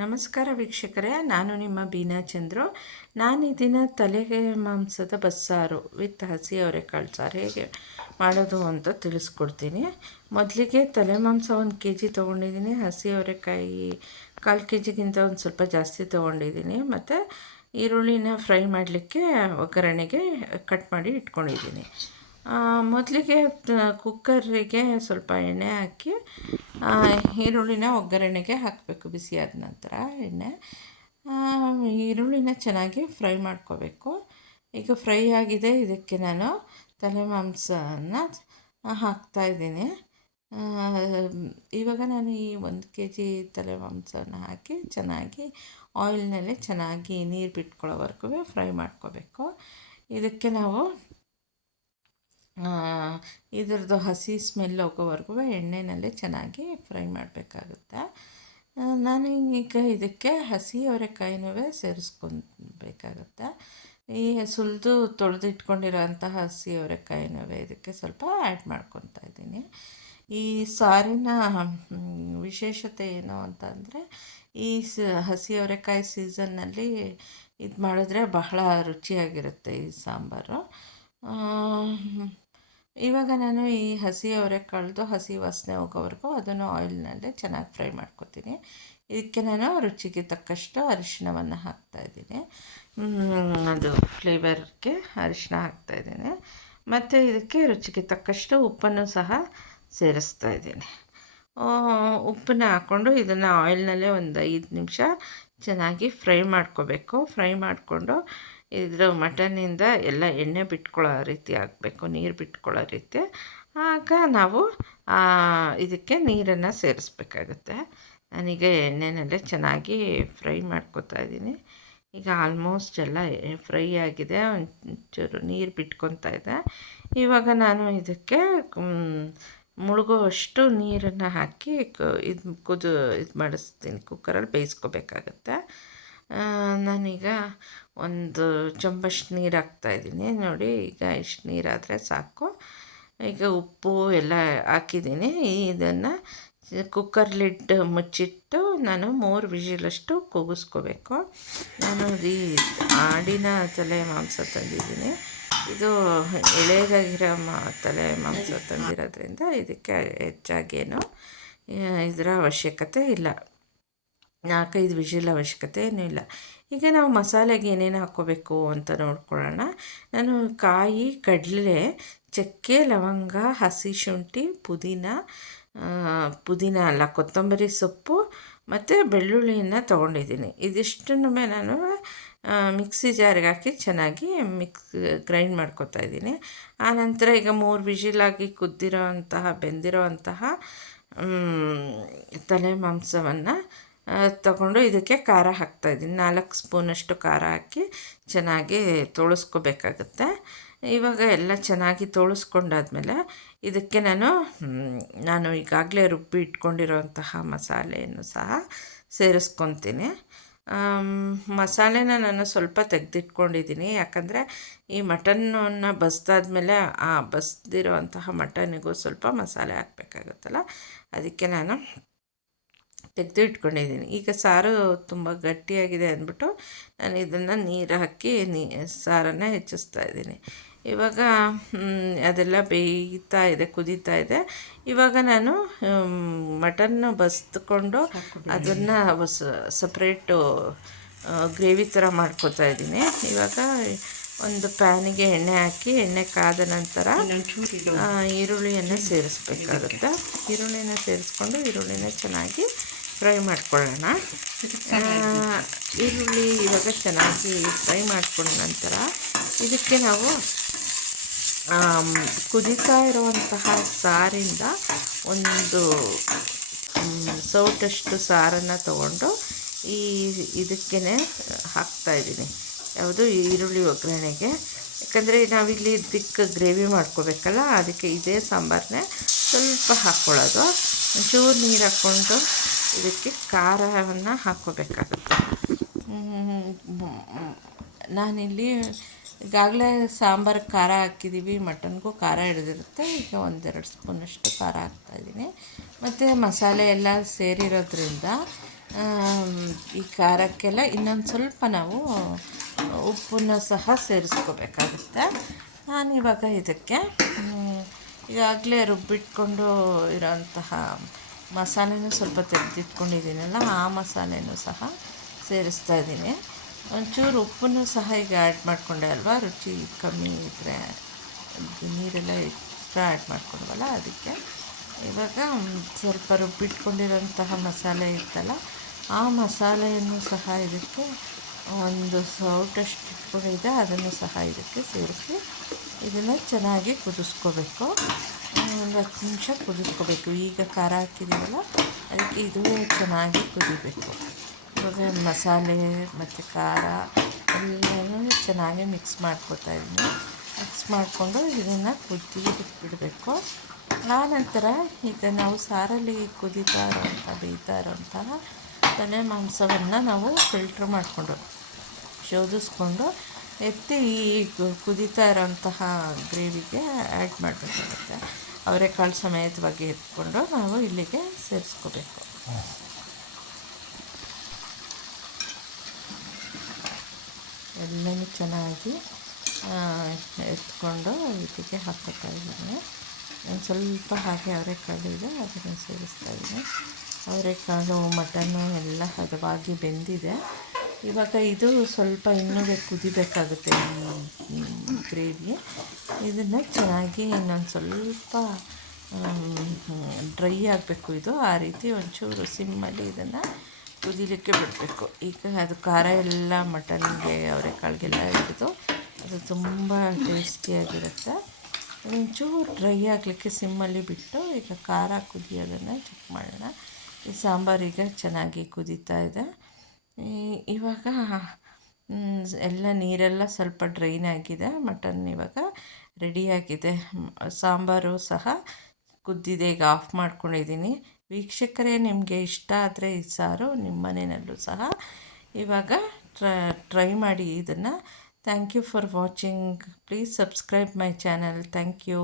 ನಮಸ್ಕಾರ ವೀಕ್ಷಕರೇ, ನಾನು ನಿಮ್ಮ ಬೀನಾ ಚಂದ್ರು. ನಾನು ಈ ದಿನ ತಲೆಗೆ ಮಾಂಸದ ಬಸ್ಸಾರು ವಿತ್ ಹಸಿ ಅವರೆಕಾಳು ಸಾರು ಹೇಗೆ ಮಾಡೋದು ಅಂತ ತಿಳಿಸ್ಕೊಡ್ತೀನಿ. ಮೊದಲಿಗೆ ತಲೆ ಮಾಂಸ 1 kg ತೊಗೊಂಡಿದ್ದೀನಿ. ಹಸಿ ಅವರೆಕಾಯಿ 1/4 kgಗಿಂತ ಒಂದು ಸ್ವಲ್ಪ ಜಾಸ್ತಿ ತೊಗೊಂಡಿದ್ದೀನಿ. ಮತ್ತು ಈರುಳ್ಳಿನ ಫ್ರೈ ಮಾಡಲಿಕ್ಕೆ ಒಗ್ಗರಣೆಗೆ ಕಟ್ ಮಾಡಿ ಇಟ್ಕೊಂಡಿದ್ದೀನಿ. ಮೊದಲಿಗೆ ಕುಕ್ಕರಿಗೆ ಸ್ವಲ್ಪ ಎಣ್ಣೆ ಹಾಕಿ ಈರುಳ್ಳಿನ ಒಗ್ಗರಣೆಗೆ ಹಾಕಬೇಕು. ಬಿಸಿಯಾದ ನಂತರ ಈರುಳ್ಳಿನ ಚೆನ್ನಾಗಿ ಫ್ರೈ ಮಾಡ್ಕೋಬೇಕು. ಈಗ ಫ್ರೈ ಆಗಿದೆ, ಇದಕ್ಕೆ ನಾನು ತಲೆ ಮಾಂಸನ ಹಾಕ್ತಾಯಿದ್ದೀನಿ. ಇವಾಗ ನಾನು ಈ 1 kg ತಲೆ ಮಾಂಸನ ಹಾಕಿ ಚೆನ್ನಾಗಿ ಆಯಿಲ್ನಲ್ಲೇ ಚೆನ್ನಾಗಿ ನೀರು ಬಿಟ್ಕೊಳ್ಳೋವರೆಗೂ ಫ್ರೈ ಮಾಡ್ಕೋಬೇಕು. ಇದಕ್ಕೆ ನಾವು ಇದರದ್ದು ಹಸಿ ಸ್ಮೆಲ್ ಹೋಗೋವರೆಗೂ ಎಣ್ಣೆನಲ್ಲೇ ಚೆನ್ನಾಗಿ ಫ್ರೈ ಮಾಡಬೇಕಾಗುತ್ತೆ. ನಾನು ಈಗ ಇದಕ್ಕೆ ಹಸಿ ಅವರೆಕಾಯಿನೂ ಸೇರಿಸ್ಕೊಬೇಕಾಗುತ್ತೆ. ಈ ಸುಲಿದು ತೊಳೆದಿಟ್ಕೊಂಡಿರೋಂಥ ಹಸಿ ಅವರೆಕಾಯಿನೂ ಇದಕ್ಕೆ ಸ್ವಲ್ಪ ಆ್ಯಡ್ ಮಾಡ್ಕೊತಾ ಇದ್ದೀನಿ. ಈ ಸಾರಿನ ವಿಶೇಷತೆ ಏನು ಅಂತಂದರೆ, ಈ ಹಸಿ ಅವರೆಕಾಯಿ ಸೀಸನ್ನಲ್ಲಿ ಇದು ಮಾಡಿದ್ರೆ ಬಹಳ ರುಚಿಯಾಗಿರುತ್ತೆ ಈ ಸಾಂಬಾರು. ಇವಾಗ ನಾನು ಈ ಹಸಿ ಅವರೆಕಾಳ್ದು ಹಸಿ ವಾಸನೆ ಹೋಗೋವರೆಗೂ ಅದನ್ನು ಆಯಿಲ್ನಲ್ಲೇ ಚೆನ್ನಾಗಿ ಫ್ರೈ ಮಾಡ್ಕೊತೀನಿ. ಇದಕ್ಕೆ ನಾನು ರುಚಿಗೆ ತಕ್ಕಷ್ಟು ಅರಿಶಿಣವನ್ನು ಹಾಕ್ತಾಯಿದ್ದೀನಿ. ಅದು ಫ್ಲೇವರ್ಗೆ ಅರಿಶಿಣ ಹಾಕ್ತಾಯಿದ್ದೀನಿ. ಮತ್ತು ಇದಕ್ಕೆ ರುಚಿಗೆ ತಕ್ಕಷ್ಟು ಉಪ್ಪನ್ನು ಸಹ ಸೇರಿಸ್ತಾ ಇದ್ದೀನಿ. ಉಪ್ಪನ್ನ ಹಾಕ್ಕೊಂಡು ಇದನ್ನು ಆಯಿಲ್ನಲ್ಲೇ ಒಂದು 5 ನಿಮಿಷ ಚೆನ್ನಾಗಿ ಫ್ರೈ ಮಾಡ್ಕೋಬೇಕು. ಫ್ರೈ ಮಾಡಿಕೊಂಡು ಇದ್ರ ಮಟನ್ನಿಂದ ಎಲ್ಲ ಎಣ್ಣೆ ಬಿಟ್ಕೊಳ್ಳೋ ರೀತಿ ಆಗಬೇಕು, ನೀರು ಬಿಟ್ಕೊಳ್ಳೋ ರೀತಿ. ಆಗ ನಾವು ಇದಕ್ಕೆ ನೀರನ್ನು ಸೇರಿಸ್ಬೇಕಾಗುತ್ತೆ. ನಾನೀಗ ಎಣ್ಣೆನಲ್ಲೇ ಚೆನ್ನಾಗಿ ಫ್ರೈ ಮಾಡ್ಕೊತಾ ಇದ್ದೀನಿ. ಈಗ ಆಲ್ಮೋಸ್ಟ್ ಎಲ್ಲ ಫ್ರೈ ಆಗಿದೆ, ಒಂಚೂರು ನೀರು ಬಿಟ್ಕೊತಾ ಇದೆ. ಇವಾಗ ನಾನು ಇದಕ್ಕೆ ಮುಳುಗುವಷ್ಟು ನೀರನ್ನು ಹಾಕಿ ಇದು ಮಾಡಿಸ್ತೀನಿ. ಕುಕ್ಕರಲ್ಲಿ ಬೇಯಿಸ್ಕೋಬೇಕಾಗತ್ತೆ. ನಾನೀಗ 1 ಚಮಚಷ್ಟು ನೀರು ಹಾಕ್ತಾಯಿದ್ದೀನಿ. ನೋಡಿ, ಈಗ ಇಷ್ಟು ನೀರಾದರೆ ಸಾಕು. ಈಗ ಉಪ್ಪು ಎಲ್ಲ ಹಾಕಿದ್ದೀನಿ. ಇದನ್ನು ಕುಕ್ಕರ್ ಲಿಡ್ ಮುಚ್ಚಿಟ್ಟು ನಾನು 3 ವಿಷಿಲಷ್ಟು ಕೂಗಿಸ್ಕೋಬೇಕು. ನಾನು ಈ ಆಡಿನ ತಲೆ ಮಾಂಸ ತಂದಿದ್ದೀನಿ. ಇದು ಎಳೆದಾಗಿರೋ ತಲೆ ಮಾಂಸ ತಂದಿರೋದ್ರಿಂದ ಇದಕ್ಕೆ ಹೆಚ್ಚಾಗೇನು ಇದರ ಅವಶ್ಯಕತೆ ಇಲ್ಲ. 4-5 ವಿಷಿಲ್ ಅವಶ್ಯಕತೆ ಏನೂ ಇಲ್ಲ. ಈಗ ನಾವು ಮಸಾಲೆಗೆ ಏನೇನು ಹಾಕ್ಕೋಬೇಕು ಅಂತ ನೋಡ್ಕೊಳ್ಳೋಣ. ನಾನು ಕಾಯಿ, ಕಡಲೆ, ಚಕ್ಕೆ, ಲವಂಗ, ಹಸಿ ಶುಂಠಿ, ಪುದೀನ ಅಲ್ಲ, ಕೊತ್ತಂಬರಿ ಸೊಪ್ಪು ಮತ್ತು ಬೆಳ್ಳುಳ್ಳಿಯನ್ನು ತೊಗೊಂಡಿದ್ದೀನಿ. ಇದಿಷ್ಟನ್ನು ನಾನು ಮಿಕ್ಸಿ ಜಾರಿಗೆ ಹಾಕಿ ಚೆನ್ನಾಗಿ ಗ್ರೈಂಡ್ ಮಾಡ್ಕೊತಾ ಇದ್ದೀನಿ. ಆನಂತರ ಈಗ 3 ವಿಷಿಲಾಗಿ ಬೆಂದಿರೋ ಅಂತಹ ತಲೆ ಮಾಂಸವನ್ನು ತಗೊಂಡು ಇದಕ್ಕೆ ಖಾರ ಹಾಕ್ತಾಯಿದ್ದೀನಿ. 4 ಸ್ಪೂನಷ್ಟು ಖಾರ ಹಾಕಿ ಚೆನ್ನಾಗಿ ತೊಳಸ್ಕೋಬೇಕಾಗುತ್ತೆ. ಇವಾಗ ಎಲ್ಲ ಚೆನ್ನಾಗಿ ತೊಳಸ್ಕೊಂಡಾದ್ಮೇಲೆ ಇದಕ್ಕೆ ನಾನು ಈಗಾಗಲೇ ರುಬ್ಬಿ ಇಟ್ಕೊಂಡಿರೋಂತಹ ಮಸಾಲೆಯನ್ನು ಸಹ ಸೇರಿಸ್ಕೊತೀನಿ. ಮಸಾಲೆನ ನಾನು ಸ್ವಲ್ಪ ತೆಗೆದಿಟ್ಕೊಂಡಿದ್ದೀನಿ, ಯಾಕಂದರೆ ಈ ಮಟನ್ನನ್ನು ಬಸ್ದಾದ್ಮೇಲೆ ಬಸ್ದಿರೋ ಅಂತಹ ಮಟನ್ನಿಗೂ ಸ್ವಲ್ಪ ಮಸಾಲೆ ಹಾಕಬೇಕಾಗುತ್ತಲ್ಲ, ಅದಕ್ಕೆ ನಾನು ತೆಗೆದು ಇಟ್ಕೊಂಡಿದ್ದೀನಿ. ಈಗ ಸಾರು ತುಂಬ ಗಟ್ಟಿಯಾಗಿದೆ ಅಂದ್ಬಿಟ್ಟು ನಾನು ಇದನ್ನು ನೀರು ಹಾಕಿ ಸಾರನ್ನು ಹೆಚ್ಚಿಸ್ತಾ ಇದ್ದೀನಿ. ಇವಾಗ ಅದೆಲ್ಲ ಬೇಯ್ತಾ ಇದೆ, ಕುದೀತಾ ಇದೆ. ಇವಾಗ ನಾನು ಮಟನ್ನು ಬಸ್ದುಕೊಂಡು ಅದನ್ನು ಸಪ್ರೇಟು ಗ್ರೇವಿ ಥರ ಮಾಡ್ಕೊತಾ ಇದ್ದೀನಿ. ಇವಾಗ ಒಂದು ಪ್ಯಾನಿಗೆ ಎಣ್ಣೆ ಹಾಕಿ, ಎಣ್ಣೆ ಕಾದ ನಂತರ ಈರುಳ್ಳಿಯನ್ನು ಸೇರಿಸ್ಬೇಕಾಗುತ್ತೆ. ಈರುಳ್ಳಿನ ಸೇರಿಸ್ಕೊಂಡು ಈರುಳ್ಳಿನ ಚೆನ್ನಾಗಿ ಫ್ರೈ ಮಾಡ್ಕೊಳ್ಳೋಣ. ಈರುಳ್ಳಿ ಇವಾಗ ಚೆನ್ನಾಗಿ ಫ್ರೈ ಮಾಡ್ಕೊಂಡ ನಂತರ ಇದಕ್ಕೆ ನಾವು ಕುದೀತಾ ಇರುವಂತಹ ಸಾರಿಂದ ಒಂದು ಸೌಟಷ್ಟು ಸಾರನ್ನು ತಗೊಂಡು ಇದಕ್ಕೇ ಹಾಕ್ತಾಯಿದ್ದೀನಿ. ಯಾವುದು ಈರುಳ್ಳಿ ಒಗ್ಗರಣೆಗೆ. ಯಾಕಂದರೆ ನಾವಿಲ್ಲಿ ದಿಕ್ಕ ಗ್ರೇವಿ ಮಾಡ್ಕೋಬೇಕಲ್ಲ, ಅದಕ್ಕೆ ಇದೇ ಸಾಂಬಾರನ್ನೇ ಸ್ವಲ್ಪ ಹಾಕ್ಕೊಳ್ಳೋದು. ಒಂಚೂರು ನೀರು ಹಾಕ್ಕೊಂಡು ಇದಕ್ಕೆ ಖಾರವನ್ನು ಹಾಕ್ಕೋಬೇಕಾಗುತ್ತೆ. ನಾನಿಲ್ಲಿ ಈಗಾಗಲೇ ಸಾಂಬಾರಿಗೆ ಖಾರ ಹಾಕಿದ್ದೀವಿ, ಮಟನ್ಗೂ ಖಾರ ಹಿಡಿದಿರುತ್ತೆ. ಈಗ 1-2 ಸ್ಪೂನಷ್ಟು ಖಾರ ಹಾಕ್ತಾಯಿದ್ದೀನಿ. ಮತ್ತು ಮಸಾಲೆ ಎಲ್ಲ ಸೇರಿರೋದ್ರಿಂದ ಈ ಖಾರಕ್ಕೆಲ್ಲ ಇನ್ನೊಂದು ಸ್ವಲ್ಪ ನಾವು ಉಪ್ಪನ್ನು ಸಹ ಸೇರಿಸ್ಕೋಬೇಕಾಗುತ್ತೆ. ನಾನಿವಾಗ ಇದಕ್ಕೆ ಈಗಾಗಲೇ ರುಬ್ಬಿಟ್ಕೊಂಡು ಇರೋಂತಹ ಮಸಾಲೆನೂ ಸ್ವಲ್ಪ ತೆಗೆದಿಟ್ಕೊಂಡಿದ್ದೀನಲ್ಲ, ಆ ಮಸಾಲೆನೂ ಸಹ ಸೇರಿಸ್ತಾ ಇದ್ದೀನಿ. ಒಂಚೂರು ಉಪ್ಪನ್ನು ಸಹ ಈಗ ಆ್ಯಡ್ ಮಾಡಿಕೊಂಡೆ ಅಲ್ವಾ, ರುಚಿ ಕಮ್ಮಿ ಇದ್ದರೆ ನೀರೆಲ್ಲ ಎಕ್ಸ್ಟ್ರಾ ಆ್ಯಡ್ ಮಾಡ್ಕೊಳ್ವಲ್ಲ, ಅದಕ್ಕೆ ಇವಾಗ ಸ್ವಲ್ಪ ರುಬ್ಬಿಟ್ಕೊಂಡಿರೋಂತಹ ಮಸಾಲೆ ಇತ್ತಲ್ಲ, ಆ ಮಸಾಲೆಯನ್ನು ಸಹ ಇದಕ್ಕೆ ಒಂದು ಸೌಟಷ್ಟು ಇಟ್ಕೊಂಡಿದ್ದೆ, ಅದನ್ನು ಸಹ ಇದಕ್ಕೆ ಸೇರಿಸಿ ಇದನ್ನು ಚೆನ್ನಾಗಿ ಕುದಿಸ್ಕೋಬೇಕು. ಒಂದು 10 ನಿಮಿಷ ಕುದಿಸ್ಕೋಬೇಕು. ಈಗ ಖಾರ ಹಾಕಿದ್ದೀವಲ್ಲ, ಅದಕ್ಕೆ ಇದು ಚೆನ್ನಾಗಿ ಕುದಿಬೇಕು. ಇವಾಗ ಮಸಾಲೆ ಮತ್ತು ಖಾರ ಎಲ್ಲನೂ ಚೆನ್ನಾಗಿ ಮಿಕ್ಸ್ ಮಾಡ್ಕೊತಾ ಇದ್ದೀನಿ. ಮಿಕ್ಸ್ ಮಾಡಿಕೊಂಡು ಇದನ್ನು ಬಿಡಬೇಕು. ಆನಂತರ ಈಗ ನಾವು ಸಾರಲ್ಲಿ ಕುದೀತಾ ಇರೋಂಥ ಬೇಯ್ತಾ ಇರೋಂತಹ ತಲೆ ಮಾಂಸವನ್ನು ನಾವು ಫಿಲ್ಟ್ರ್ ಮಾಡಿಕೊಂಡು ಶೋಧಿಸ್ಕೊಂಡು ಎತ್ತಿ ಈ ಕುದೀತಾ ಇರೋಂತಹ ಗ್ರೇವಿಗೆ ಆ್ಯಡ್ ಮಾಡಬೇಕಾಗುತ್ತೆ. ಅವರೆಕಾಳು ಸಮೇತವಾಗಿ ಎತ್ಕೊಂಡು ನಾವು ಇಲ್ಲಿಗೆ ಸೇರಿಸ್ಕೋಬೇಕು. ಎಲ್ಲನೂ ಚೆನ್ನಾಗಿ ಎತ್ಕೊಂಡು ಇದಕ್ಕೆ ಹಾಕ್ಕೋತಾ ಇದ್ದೀನಿ. ಒಂದು ಸ್ವಲ್ಪ ಹಾಗೆ ಅವರೆಕಾಳು ಇದೆ, ಅದನ್ನು ಸೇರಿಸ್ತಾ ಇದ್ದೀನಿ. ಅವರೆಕಾಳು ಮಟನ್ನು ಎಲ್ಲ ಹದವಾಗಿ ಬೆಂದಿದೆ. ಇವಾಗ ಇದು ಸ್ವಲ್ಪ ಇನ್ನೂ ಕುದಿಬೇಕಾಗುತ್ತೆ ಈ ಗ್ರೇವಿ. ಇದನ್ನು ಚೆನ್ನಾಗಿ ಇನ್ನೊಂದು ಸ್ವಲ್ಪ ಡ್ರೈ ಆಗಬೇಕು. ಇದು ಆ ರೀತಿ ಒಂಚೂರು ಸಿಮ್ಮಲ್ಲಿ ಇದನ್ನು ಕುದಿಲಿಕ್ಕೆ ಬಿಡಬೇಕು. ಈಗ ಅದು ಖಾರ ಎಲ್ಲ ಮಟನ್ಗೆ ಅವರೆಕಾಳಿಗೆಲ್ಲ ಹಿಡಿದು ಅದು ತುಂಬ ಟೇಸ್ಟಿಯಾಗಿರುತ್ತೆ. ಒಂಚೂರು ಡ್ರೈ ಆಗಲಿಕ್ಕೆ ಸಿಮ್ಮಲ್ಲಿ ಬಿಟ್ಟು ಈಗ ಖಾರ ಕುದಿಯೋದನ್ನು ಚೆಕ್ ಮಾಡೋಣ. ಈ ಸಾಂಬಾರಿಗೆ ಚೆನ್ನಾಗಿ ಕುದೀತಾ ಇದೆ. ಇವಾಗ ಎಲ್ಲ ನೀರೆಲ್ಲ ಸ್ವಲ್ಪ ಡ್ರೈನ್ ಆಗಿದೆ. ಮಟನ್ ಇವಾಗ ರೆಡಿಯಾಗಿದೆ. ಸಾಂಬಾರು ಸಹ ಕುದ್ದಿದೆ. ಈಗ ಆಫ್ ಮಾಡ್ಕೊಂಡಿದ್ದೀನಿ. ವೀಕ್ಷಕರೇ, ನಿಮಗೆ ಇಷ್ಟ ಆದರೆ ಈ ಸಾರು ನಿಮ್ಮ ಮನೆಯಲ್ಲೂ ಸಹ ಇವಾಗ ಟ್ರೈ ಮಾಡಿ ಇದನ್ನು. Thank you for watching. Please subscribe my channel. Thank you.